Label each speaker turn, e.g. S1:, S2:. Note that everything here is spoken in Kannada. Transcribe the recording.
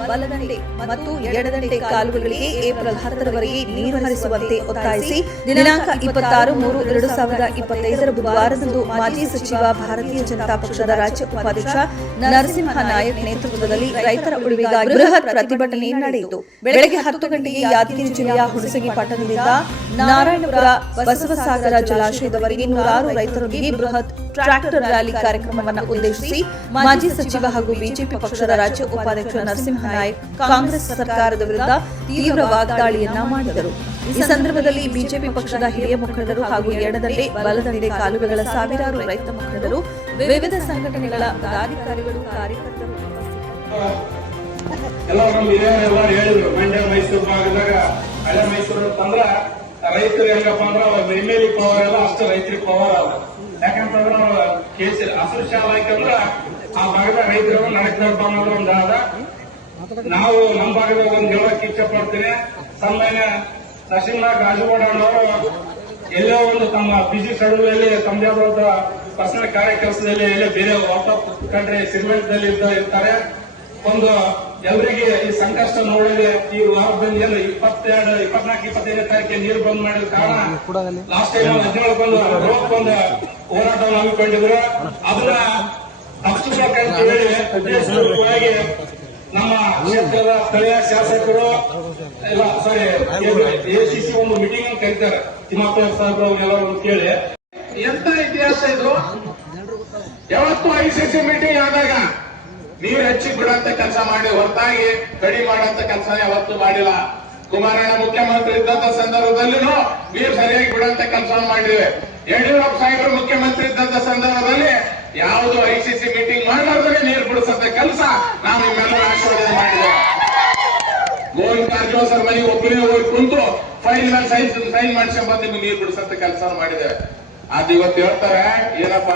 S1: ಬಲದಂಡೆ ಮತ್ತು ಎಡದಂಡೆ ಕಾಲುಗಳಿಗೆ ಏಪ್ರಿಲ್ ಹತ್ತರವರೆಗೆ ನೀರು ಹರಿಸುವಂತೆ ಒತ್ತಾಯಿಸಿ, ದಿನಾಂಕ ಇಪ್ಪತ್ತಾರು ಮೂರು ಎರಡು ಸಾವಿರದ ಇಪ್ಪತ್ತೈದರ ಬುಧವಾರದಂದು ಮಾಜಿ ಸಚಿವ ಭಾರತೀಯ ಜನತಾ ಪಕ್ಷದ ರಾಜ್ಯ ಉಪಾಧ್ಯಕ್ಷ ನರಸಿಂಹ ನಾಯಕ್ ನೇತೃತ್ವದಲ್ಲಿ ರೈತರ ಉಳಿವಿಗಾಗಿ ಬೃಹತ್ ಪ್ರತಿಭಟನೆ ನಡೆಯಿತು. ಬೆಳಗ್ಗೆ ಹತ್ತು ಗಂಟೆಗೆ ಯಾದಗಿರಿ ಜಿಲ್ಲೆಯ ಹುಣಸಗಿ ಪಟ್ಟಣದಿಂದ ನಾರಾಯಣಪುರ ಬಸವಸಾಗರ ಜಲಾಶಯದವರೆಗೆ ನೂರಾರು ರೈತರೊಂದಿಗೆ ಬೃಹತ್ ಟ್ರಾಕ್ಟರ್ ರ್ಯಾಲಿ ಕಾರ್ಯಕ್ರಮವನ್ನು ಉದ್ದೇಶಿಸಿ ಮಾಜಿ ಸಚಿವ ಹಾಗೂ ಬಿಜೆಪಿ ಪಕ್ಷದ ರಾಜ್ಯ ಉಪಾಧ್ಯಕ್ಷ ನರಸಿಂಹ ನಾಯಕ್ ಕಾಂಗ್ರೆಸ್ ಸರ್ಕಾರದ ವಿರುದ್ಧ ತೀವ್ರ ವಾಗ್ದಾಳಿಯನ್ನ ಮಾಡಿದರು ಈ ಸಂದರ್ಭದಲ್ಲಿ ಬಿಜೆಪಿ ಪಕ್ಷದ ಹಿರಿಯ ಮುಖಂಡರು ಹಾಗೂ ಎಡದಲ್ಲಿ ಬಲದಂಡೆ ಕಾಲುವೆಗಳ ಸಾವಿರಾರು ರೈತ ಮುಖಂಡರು, ವಿವಿಧ ಸಂಘಟನೆಗಳ ಪದಾಧಿಕಾರಿಗಳು, ಕಾರ್ಯಕರ್ತರು ಉಪಸ್ಥಿತರಿದ್ದರು.
S2: ಎಲ್ಲ ನಮ್ಮ ಎಲ್ಲರೂ ಹೇಳಿದ್ರು, ಮಂಡ್ಯ, ಮೈಸೂರು ಭಾಗದಾಗ ಹಳೆ ಮೈಸೂರು ಅಂತಂದ್ರ ರೈತರು ಹೆಂಗಪ್ಪ ಅಂದ್ರೆ ಅವ್ರ ಎಲ್ ಪವರ್ ಇಲ್ಲ ಅಷ್ಟು ರೈತರಿಗೆ ಪವರ್ ಅಲ್ಲ. ಯಾಕಂತಂದ್ರೆ ಅವ್ರ ಕೇಸ್ ಹಸಿರು ಶಾಲ ಆ ಭಾಗದ ರೈತರು ನಡೆಸ್ಬೇಕು ಅನ್ನೋದು ಒಂದು ಆದ. ನಾವು ನಮ್ಮ ಭಾಗದ ಒಂದು ಹೇಳಕ್ ಇಚ್ಛೆ ಪಡ್ತೀನಿ ಸನ್ಮಾನ್ಯ ನರಸಿಂಹನಾಥ್ ರಾಜಗೌಡ ಅನ್ನೋರು ಎಲ್ಲೋ ಒಂದು ತಮ್ಮ ಬಿಸಿ ಶೆಡ್ಯೂಲ್ ತಮ್ಮದೇ ಆದಂತ ಪರ್ಸನಲ್ ಕಾರ್ಯ ಕೆಲಸದಲ್ಲಿ ಎಲ್ಲೇ ಬೇರೆ ಔಟ್ ಕಂಟ್ರಿ ಕಂಟ್ರಿ ಸಿರಿಮೆಂಟ್ದಲ್ಲಿ ಇರ್ತಾರೆ. ಒಂದು ಎಲ್ಲರಿಗೆ ಈ ಸಂಕಷ್ಟ ನೋಡಲಿ ಈ ವಾರದಲ್ಲಿ ಏನು ಇಪ್ಪತ್ತೆರಡು ಇಪ್ಪತ್ನಾಲ್ಕು ಇಪ್ಪತ್ತೈದನೇ ತಾರೀಕಿಗೆ ನೀರು ಬಂದ್ ಮಾಡಿದ ಕಾರಣ ಲಾಸ್ಟ್ ಟೈಮ್ ಹದಿನೇಳಕ್ಕೊಂದು ಒಂದು ಹೋರಾಟವನ್ನು ಹಮ್ಮಿಕೊಂಡಿದ್ರು. ಅದನ್ನ ತಪ್ಪಿಸಬೇಕಂತ ಹೇಳಿ ಉದ್ದೇಶಪೂರ್ವಕವಾಗಿ ನಮ್ಮ ಕ್ಷೇತ್ರದ ಸ್ಥಳೀಯ ಶಾಸಕರು ಎಲ್ಲ ಸಾರಿ ಎಸಿಸಿ ಒಂದು ಮೀಟಿಂಗ್ ಕರೀತಾರೆ. ತಿಮ್ಮಪ್ಪ ಸಾಹೇಬ್ರು ಒಂದು ಕೇಳಿ.
S3: ಎಂತ ಇತಿಹಾಸ ಇದು? ಯಾವತ್ತು ಐಸಿಸಿ ಮೀಟಿಂಗ್ ಆದಾಗ ನೀರು ಹೆಚ್ಚಿ ಬಿಡುವಂತ ಕೆಲಸ ಮಾಡಿ, ಹೊರತಾಗಿ ಕಡಿಮೆ ಮಾಡುವಂತ ಕೆಲಸ ಯಾವತ್ತು ಮಾಡಿಲ್ಲ. ಕುಮಾರಣ್ಣ ಮುಖ್ಯಮಂತ್ರಿ ಇದ್ದಂತ ಸಂದರ್ಭದಲ್ಲಿನೂ ನೀವು ಸರಿಯಾಗಿ ಬಿಡುವಂತ ಕೆಲಸ ಮಾಡಿದ್ದೇವೆ ಯಡಿಯೂರಪ್ಪ ಸಾಹೇಬರು ಮುಖ್ಯಮಂತ್ರಿ ಇದ್ದಂತ ಸಂದರ್ಭದಲ್ಲಿ ಯಾವುದು ಐಸಿಸಿ ಮೀಟಿಂಗ್ ಮಾಡಲಾರ್ದೇ ನೀರು ಬಿಡಿಸಂತ ಕೆಲಸ ನಾನು ನಿಮ್ಮೆಲ್ಲರೂ ಆಶೀರ್ವಾದ ಮಾಡಿದೆ ಗೋವಿಂದ ಕಾರಜೋಳ ಸರ್ ಮನೆಗೆ ಹೋಗಿ ಕುಂತು ಫೈಲ್ ಮೇಲೆ ಸೈನ್ ಸೈನ್ ಮಾಡಿಸ್ಕೊಂಡ್ ಬಂದು ನಿಮ್ಗೆ ನೀರು ಬಿಡಿಸಂತ ಕೆಲಸ ಮಾಡಿದ್ದೇವೆ ಅದು ಇವತ್ತು ಹೇಳ್ತಾರೆ, ಏನಪ್ಪಾ